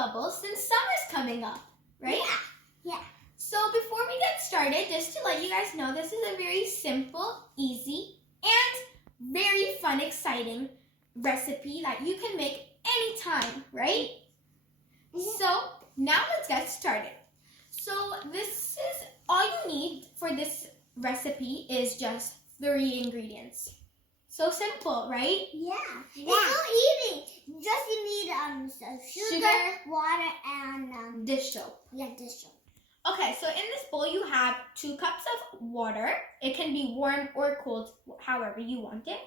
bubbles since summer's coming up, right? Yeah. So before we get started, just to let you guys know, this is a very simple, easy, and very fun, exciting recipe that you can make anytime, right? So now let's get started. So this is all you need for this recipe is just 3 ingredients. So simple, right? Yeah. It's so easy. Just you need sugar, water, and Dish soap. dish soap. Okay, so in this bowl you have 2 cups of water. It can be warm or cold, however you want it.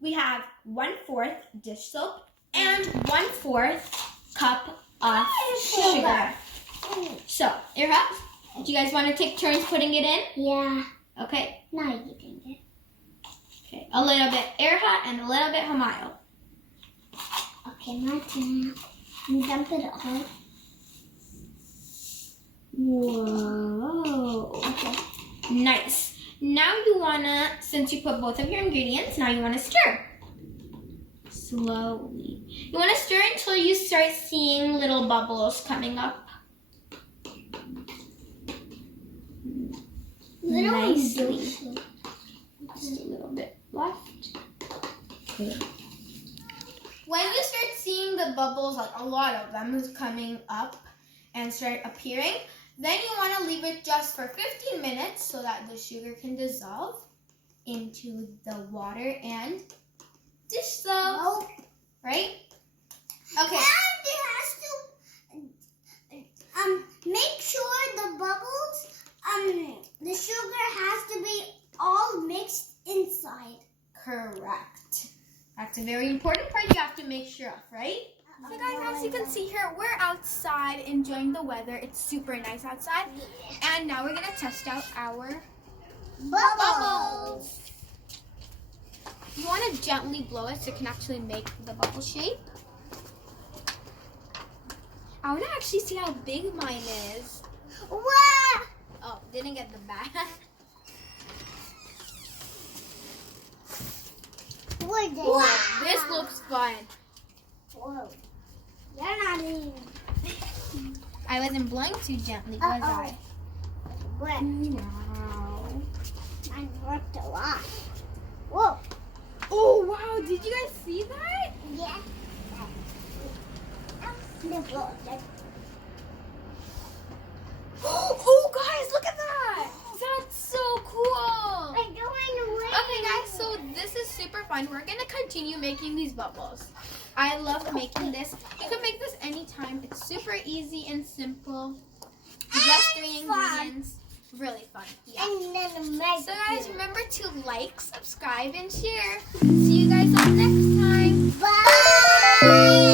We have 1/4 dish soap and 1/4 cup of sugar. So, Irha, do you guys want to take turns putting it in? Yeah. Okay. Now you can get. Okay, a little bit Irha and a little bit Hamayo. Okay, my turn. You dump it all. Whoa. Okay. Nice. Now you wanna, since you put both of your ingredients, now you wanna stir. Slowly. You wanna stir until you start seeing little bubbles coming up. Nicely. Just a little bit left. Okay. When you start seeing the bubbles, like a lot of them is coming up and start appearing, then you want to leave it just for 15 minutes so that the sugar can dissolve into the water and dish soap, right? Okay. And it has to make sure the bubbles the sugar has to be all mixed inside. Correct. That's a very important part you have to make sure of, right? So guys, as you can see here, we're outside enjoying the weather. It's super nice outside. And now we're going to test out our bubbles. You want to gently blow it so it can actually make the bubble shape. I want to actually see how big mine is. Wow! Oh, didn't get the bag. Wow. This looks fun. Whoa. You're not even. I wasn't blowing too gently, was I? What? Wow. Mine worked a lot. Whoa. Oh, wow. Did you guys see that? Yeah. Oh, guys, look at that. That's so cool. I'm going away. Okay, guys, so this is super fun. We're going to continue making these bubbles. I love making this. You can make this anytime. It's super easy and simple. Just 3 ingredients. Really fun. Yeah. And then So, guys, remember to like, subscribe, and share. See you guys all next time. Bye.